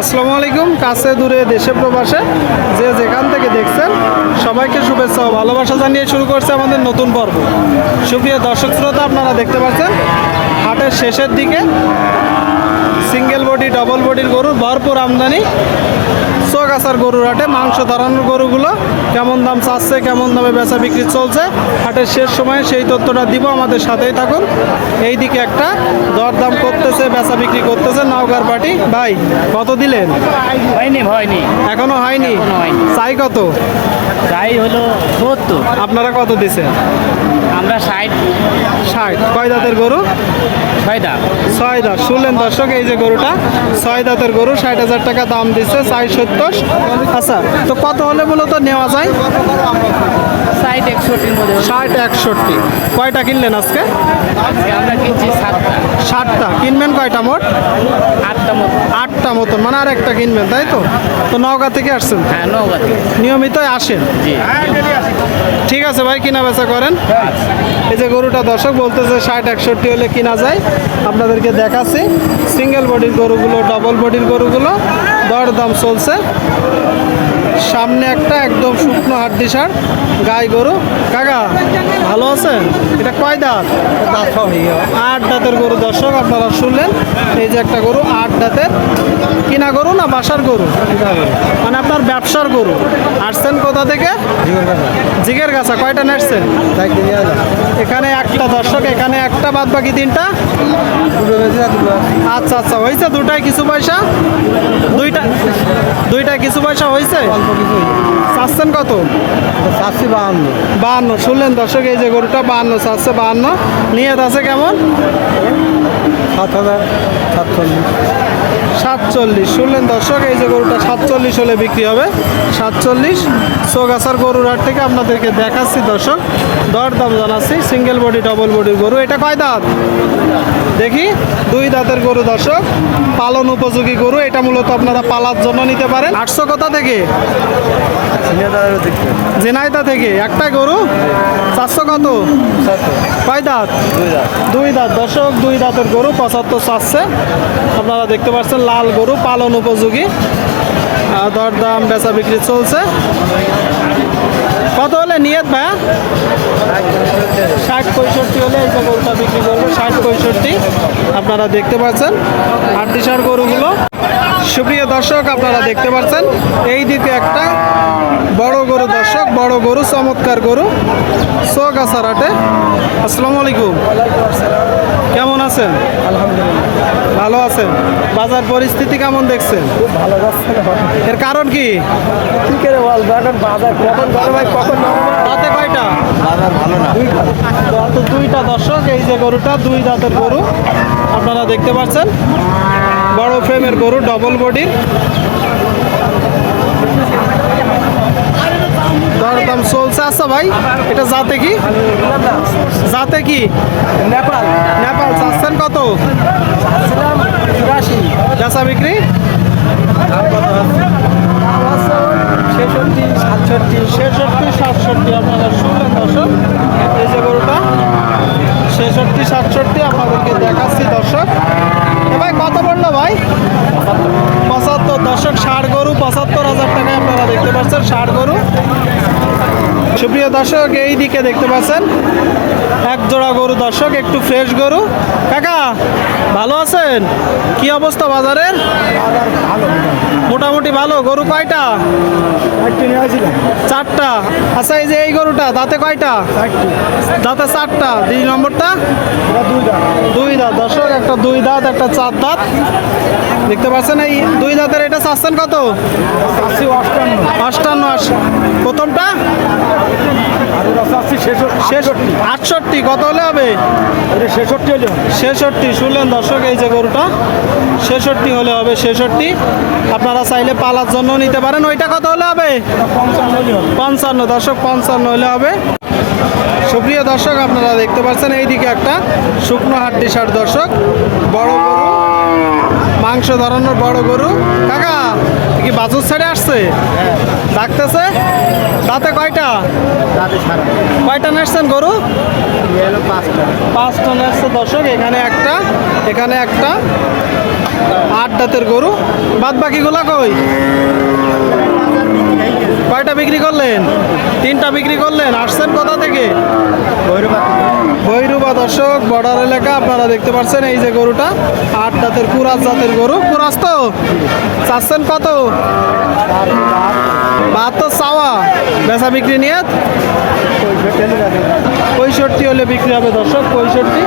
আসসালামু আলাইকুম, কাছে দূরে দেশে প্রবাসে। যে যেখান থেকে দেখছেন, সবাইকে শুভেচ্ছা ও ভালোবাসা জানিয়ে শুরু করছে আমাদের নতুন পর্ব। সুপ্রিয় দর্শক শ্রোতা, আপনারা দেখতে পাচ্ছেন, হাটের শেষের দিকে সিঙ্গেল বডি ডবল বডির গরুর ভরপুর আমদানি। চোগাছার গরুর হাটে মাংস ধরানোর গরুগুলো কেমন দাম চাচ্ছে কেমন দামে বেচা বিক্রি চলছে হাটের শেষ সময়ে সেই তথ্যটা দিব আমাদের সাথেই থাকুন। এই দিকে একটা দরদাম করতেছে বেচা বিক্রি করতেছে নাওগার পার্টি। ভাই কত দিলেন? হয়নি হয়নি। এখনও হয়নি? চাই কত? তাই হলো সত্তর। আপনারা কত দিছেন? আমরা ষাট ষাট। কয় দাঁতের গরু? ছয় দাঁত। ছয় দাঁত। শুনলেন দর্শক এই যে গরুটা ছয় দাঁতের গরু ষাট হাজার টাকা দাম দিচ্ছে চাই সত্তর। আচ্ছা তো কত হলে বলো তো নেওয়া যায়? ষাট একষট্টি। কয়টা কিনলেন আজকে? আমরা কিনছি সাতটা। ষাটটা। কিনবেন কয়টা মোট? আটটা মতো আটটা মতন মানে আর একটা কিনবেন তাই তো? তো নওগাঁ থেকে আসছেন? হ্যাঁ থেকে। নিয়মিতই আসেন? ঠিক আছে ভাই কিনা বেচা করেন। এই যে গরুটা দর্শক বলতেছে ষাট একষট্টি হলে কিনা যায়। আপনাদেরকে দেখাচ্ছি। সিঙ্গেল বডির গরুগুলো ডবল বডির গরুগুলো দর দাম চলছে। সামনে একটা একদম শুকনো হাড্ডি সার গাই গরু। কাকা ভালো আছেন? এটা কয় দাঁত? আট দাঁতের গরু দর্শক আপনারা শুনলেন। এই যে একটা গরু আট দাঁতের। কিনা গরু না বাসার গরু? মানে আপনার ব্যবসার গরু। আসছেন কোথা থেকে? জিগের গাছা কয়টা নেটছেন এখানে একটা দর্শক এখানে একটা বাদ বাকি তিনটা আচ্ছা আচ্ছা হয়েছে দুটায় কিছু পয়সা? দুইটা দুইটায় কিছু পয়সা হয়েছে? চাচ্ছেন কত? বাহান্ন। বাহান্ন শুনলেন দর্শক এই যে গরুটা বাহান্ন চাচ্ছে বাহান্ন। নিয়ত আছে কেমন? সাত হাজার সাতচল্লিশ। সাতচল্লিশ শুনলেন দর্শক এই যে গরুটা সাতচল্লিশ হলে বিক্রি হবে। সাতচল্লিশ চোগাছার গরুর হাট থেকে আপনাদেরকে দেখাচ্ছি দর্শক। দর দাম জানাচ্ছি সিঙ্গেল বডি ডবল বডির গরু। এটা কয় দাঁত? দেখি। দুই দাঁতের গরু দর্শক, পালন উপযোগী গরু, এটা মূলত আপনারা পালার জন্য নিতে পারেন। আটশো কোথা থেকে? জেনাইতা থেকে। একটা গরু? চারশো কত? কয় দাঁত? দুই দাঁত। দর্শক, দুই দাঁতের গরু, পঁচাত্তর চাচ্ছে। আপনারা দেখতে পাচ্ছেন, লাল গরু, পালন উপযোগী। দরদাম, বেচা বিক্রি চলছে। কত হলে নিয়ত ভাইয়া? ষাট পঁয়ষট্টি হলে এই যে গরুটা বিক্রি করব, ষাট পঁয়ষট্টি। আপনারা দেখতে পাচ্ছেন আটটিসার গরুগুলো। সুপ্রিয় দর্শক, আপনারা দেখতে পাচ্ছেন, এই দিকে একটা বড় গরু দর্শক, বড় গরু, চমৎকার গরু সোগাছার হাটে আসসালামু আলাইকুম। আছেন? আলহামদুলিল্লাহ। ভালো আছেন? বাজার পরিস্থিতি কেমন দেখছেন? খুব ভালো যাচ্ছে এর কারণ কি? কি করে বলব এখন বাজার কখন গরম কখন নরম কয়টা? বাজার ভালো না। দুই দুইটা দর্শক এই যে গরুটা দুই দাঁতের গরু। আপনারা দেখতে পাচ্ছেন বড় ফ্রেমের গরু ডবল বডির দরদাম চলছে। আচ্ছা ভাই এটা জাতে কি? জাতে কি? নেপাল। নেপাল কত? বেচা বিক্রি? ছেষট্টি, সাতষট্টি ছেষট্টি এই যে গরুটা আপনাদেরকে দেখাচ্ছি দর্শক। ভাই ভাই? পঁচাত্তর। ষাট গরু, পঁচাত্তর হাজার টাকায় আপনারা দেখতে ষাট গরু। সুপ্রিয় দর্শক এই দিকে দেখতে পাচ্ছেন এক জোড়া গরু দর্শক একটু ফ্রেশ গরু। কাকা ভালো আছেন? কি অবস্থা বাজারের? মোটামুটি ভালো। গরু কয়টা? চারটি আচ্ছা এই যে এই গরুটা দাঁতে কয়টা? দাঁতে চারটা। দুই নম্বরটা দুই দাঁত। দর্শক একটা দুই দাঁত একটা চার দাঁত। দেখতে পাচ্ছেন এই দুই দাঁতের এটা চাচ্ছেন কত? অষ্টান্ন। প্রথমটা? আটষট্টি কত হলে হবে? ছেষট্টি হলে ছেষট্টি শুনলেন দর্শক এই যে গরুটা। ছেষট্টি হলে হবে ছেষট্টি। আপনারা চাইলে পালার জন্য নিতে পারেন। ওইটা কত হলে হবে? পঞ্চান্ন হলে হবে। পঞ্চান্ন দর্শক পঞ্চান্ন হলে হবে। সুপ্রিয় দর্শক আপনারা দেখতে পাচ্ছেন এইদিকে একটা শুকনো হাড্ডি সার দর্শক। বড় গরু। মাংস ধরানোর বড় গরু। কাকা কি বাজুর ছেড়ে আসছে? ডাকতেছে? দাঁতে কয়টা? কয়টা নেসছেন গরু? পাঁচটা পাঁচটা নেসছে দর্শক, এখানে একটা এখানে একটা। আট দাঁতের গরু। বাদ বাকিগুলা কই? কয়টা বিক্রি করলেন? তিনটা বিক্রি করলেন। আসছেন কোথা থেকে? ভৈরবা দর্শক, বর্ডার এলাকা, আপনারা দেখতে পাচ্ছেন এই যে গরুটা। আট দাঁতের কুরাস জাতের গরু। কুরাস তো? চাচ্ছেন কত? বাহাত্তর চাওয়া। বেচা বিক্রি নিয়ে? পঁয়ষট্টি হলে বিক্রি হবে দর্শক, পঁয়ষট্টি।